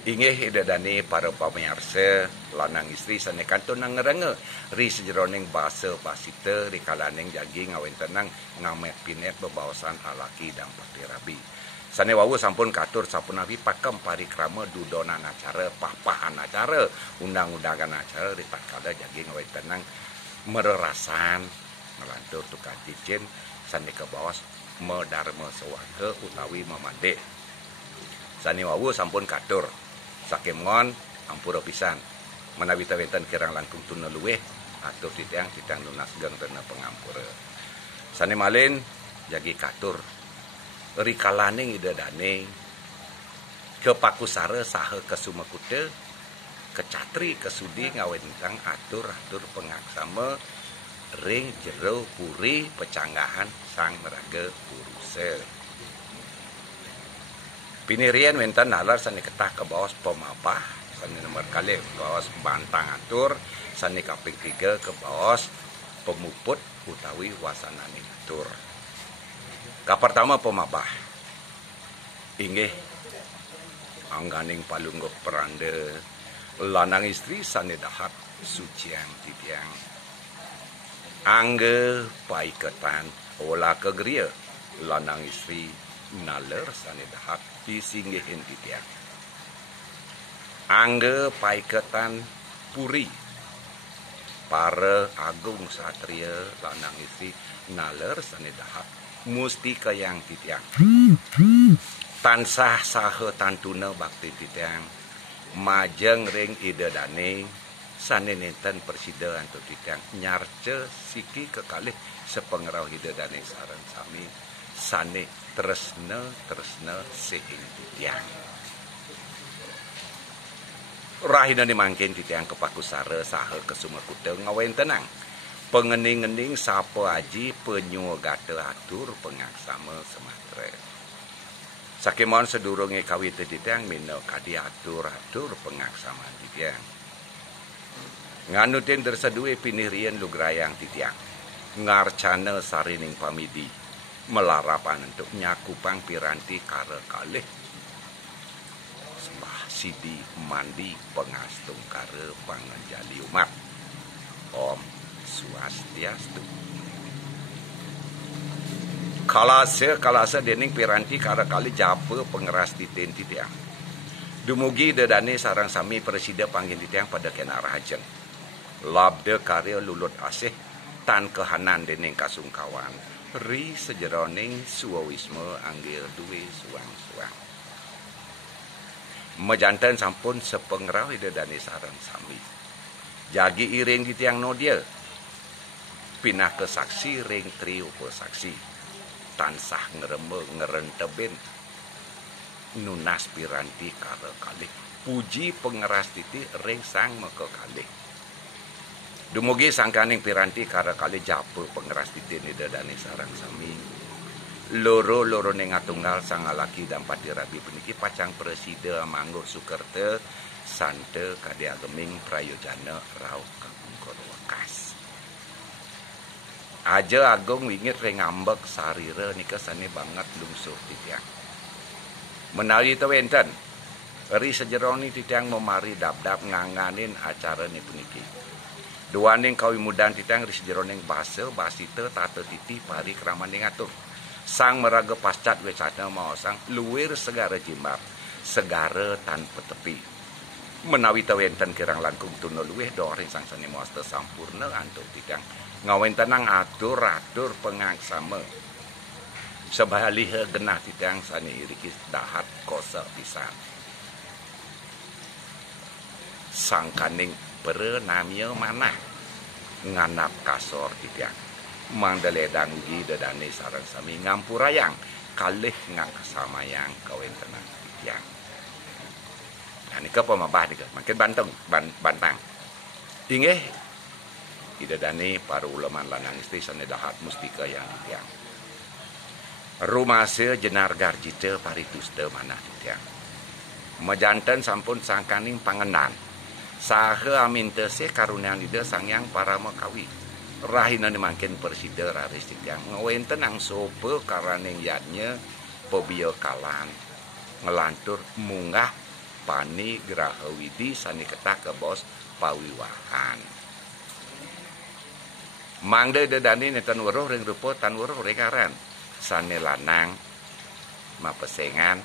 Ingih idadani para pamirsa lanang istri sane kantun nang ngerenge ri sejeroning basa pasita ri kalaning jagi ngawen tenang ngamet pinet bebawasan alaki dan pati rabi. Sane wawu sampun katur sapunawi pakem parikrama dudonan acara papahan acara undang-undangan acara ri tatkala jagi ngawen tenang mererasan ngelantur tukang cicin sane ke bawas medarma sewake utawi memande. Sane wawu sampun katur sakemon ampura pisan menawi tawenten kirang langkung tuna luweh atur titiang nunas geng tena pengampura. Sane malin jagi katur rikalaning idadane kepakusara saha kesumekuta kecatri kesudi ngawentang atur-atur pengaksama ring jero puri pecanggahan sang meraga urusa. Pinirian wenten nalar sani ketah ke bawas pemabah sani nomor kali bawas bantang atur sani kaping 3 ke bawas pemuput utawi wasanani atur. Ka pertama pemabah inggih angganing palungguh peranda lanang istri sani dahat suciang titiang angge paiketan olah kegria lanang istri naler sani dahat disinggihin titiang angge paiketan puri para agung satria lanang istri naler sani dahat musti kayang titiang tansah saha tantuna bakti titiang majeng ring idadane sane nenten persida antu titiang nyarce siki kekalih sepengerau idadane sareng sami sane tresna sehing titiang rahina ni mangkin titiang kepakusara saha kesumekuta ngawen tenang pengening-ening sapa aji penyuwagata atur pengaksama sematre sakemon sedurunge kawit titiang mino kadi atur pengaksama titiang nganutin tersedue pinirian lugrayang titiang ngarcana sarining pamidi melarapan untuk nyakupang piranti kare kalih sembah sidi mandi pengastung kare pangenjali umat Om Swastiastu. Kalase dening piranti kare kali japa pengeras titen titiang dumugi dedane sarang sami presida panggil titiang pada kena rahajeng labde karya lulut asih tan kehanan dening kasungkawan ri sejeroning suawisme anggil duwe suang-suang mejanten sampun sepengrau idadane sareng sami jagi iring di tiang nodia pinah ke saksi ring trio saksi tansah ngereme ngerenteben nunas piranti kare kalih puji pengeras titi ring sang meke kalih dumugi sangkaning piranti kare kali jape pengeras titin idadane sarang sami loro ning atunggal sang alaki dan pati rabi puniki pacang presida mangguh Sukerta sante kadya geming prayojana rauh kapungkur wakas aja agung wingit ring ngambek sarira nika sane banget lungsuh titiang menawi tawenten ri sejeroni titiang memari dap-dap nganganin acara ni puniki duaning kawimudan titiang ris jeroning basa basita tata titi pari kramaning atur sang meraga pascat wecana maosang luwir segara jimbab segara tanpa tepi menawi tawenten kirang langkung tuna luweh doring sang sani maosta sampurna antuk titiang ngawen tenang atur pengaksama sebaliha genah titiang sani irikis dahat kosa pisan sangkaning perenamia manah nganap kasor titiang mangdaledang ugi dadane sareng sami ngampurayang kalih ngangsamayang kawentenan titiang anika pemabah nika makin bantang inggih idadane para ulama lanang istri sane dahat mustika yang titiang rumase jenar garjite paritusta manah titiang mejanten sampun sangkaning pangenan saha amintese karunian ida sangyang para makawi rahina mangkin persida raris titiang ngawenten ang sope karaning yadnya pebio kalan ngelantur munggah Pani Grahawidi sani ketah ke bos pawiwahan. Mangde dedani ni tan weruh ring rupa tan weruh rekaran. Sane lanang mapesengan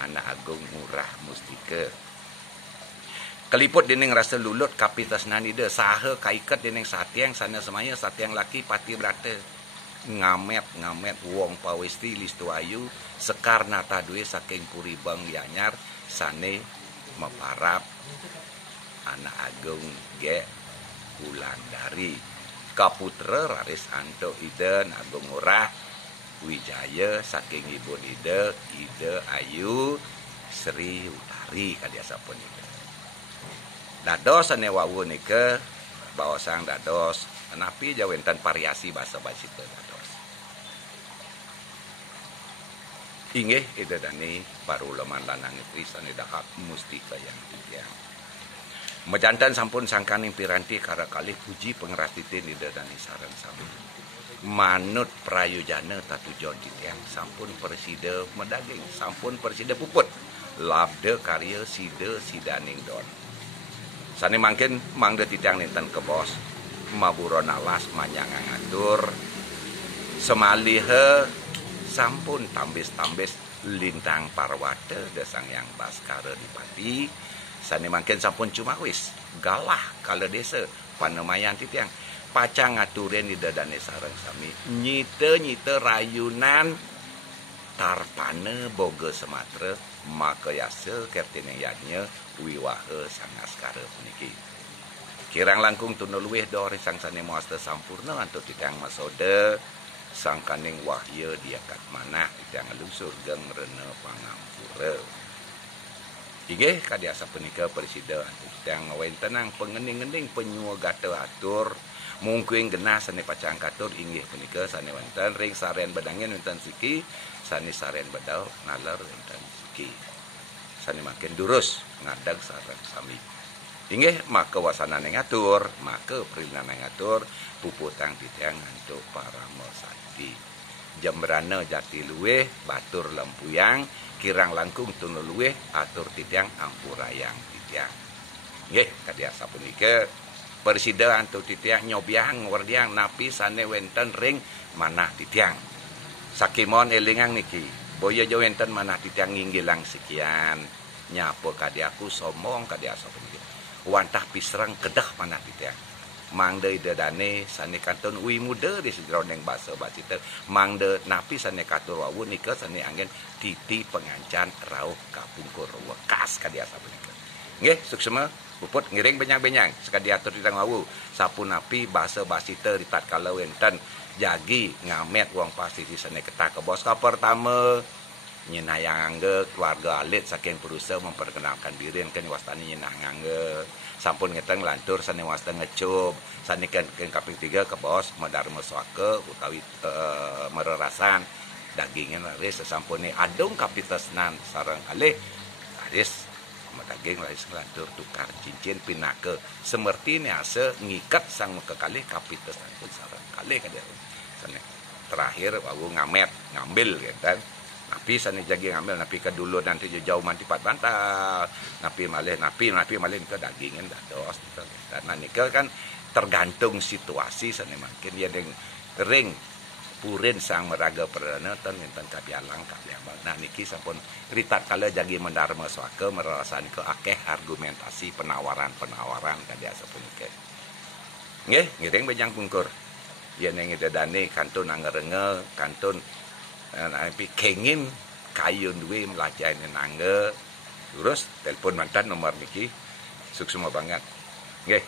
anak agung murah mustika. Keliput dening rasa lulut kapitas nanida saha kaiket dening satiang sana semaya satiang laki pati berata. Ngamet wong pawesti listu ayu sekar nata duwe saking kuribang yanyar sane meparap anak agung ge Wulandari kaputra raris anto ide agung murah Wijaya saking ibu ide ayu Sri Utari kadiasa pun ide dados ane wawu nike bawasang dados napi jawenten variasi bahasa basita dados inggih ide dani baru leman lanang istri sane dahak mustika yang tiang mejantan sampun sangkaning piranti kara kalih puji pengratitin ide dani sareng sami manut prayojana tatujon titiang sampun persida medaging sampun persida puput labde karya sida sidaning don sane mangkin mangde titiang ninten ke bos maburon alas manyangang atur semalihe sampun tambis lintang parwata desang yang baskara dipati sane mangkin sampun cuma wis galah kala desa panemayan titiang pacang ngaturin di dadane sareng sami nyite rayunan tarpane boga Sematra maka yase kertine yadnya wiwahe sang askara puniki kirang langkung tunu luwih dore sang sane muasta sampurna antuk titiang masoda sang kaning wahya diakat manah titiang lusur geng rene pangampura inggih kadiasa punika presida antuk titiang ngawentenang pengening-ening penyua gata atur mungkin genah sane pacang katur inggih punika sane wonten ring saren badangin wonten siki sane saren badal nalar wonten siki sane makin durus ngadag sareng sami inggih maka wasanane ngatur maka prilnane ngatur puputang titiang antuk para mesaki jembrana jati luweh batur lempuyang kirang langkung tunu luweh atur titiang ampurayang titiang nggih kadiasa punika persida antuk titiang nyobiang wardiang napi sane wenten ring manah titiang sakimon elingang niki boya jo wenten manah titiang nginggilang sekian nyapa kadiaku somong kadiasa punika wantah pisrang kedah manah titiang mangde dedane sane kanton ui muda di sejroning basa basita mangde napi sane katur wawu nika sane angin titi pengancan rauh kapungkur wekas kadiasa punika nggih suksema puput ngiring benyang-benyang sekadi atur titang wawu sapun napi basa basita di tatkala wenten jagi ngamet wong pasti sane ketah ke bos ka pertama nyenayang angge keluarga alit saking berusaha memperkenalkan diri kan wastani nyenang angge sampun ngeteng lantur sane wasta ngecup sane kan kaping 3 ke bos madarma swaka utawi mererasan dagingin laris sasampune adung kapitesnan sareng kalih laris daging laris lantur tukar cincin pinake semertine ase ngikat sang kekalih kapitesnan pun sareng kalih kadang sane terakhir wawu ngambil kan napi sane jagi ngambil napi ke dulu nanti jauh mantipat bantal napi malih ke dagingin dados karena nika kan tergantung situasi sane makin ya deng ring purin sang meraga perdana ten minten kabialang kabiambang nah niki sampun ritat kala jagi mendarma swaka meralasan ke akeh argumentasi penawaran kadiasa punika nggih ngiring bejang pungkur yen ing dedane kantun anggerenge kantun napi kengin kayun duwe melajane nangge terus telepon mantan nomor niki suksema banget nggih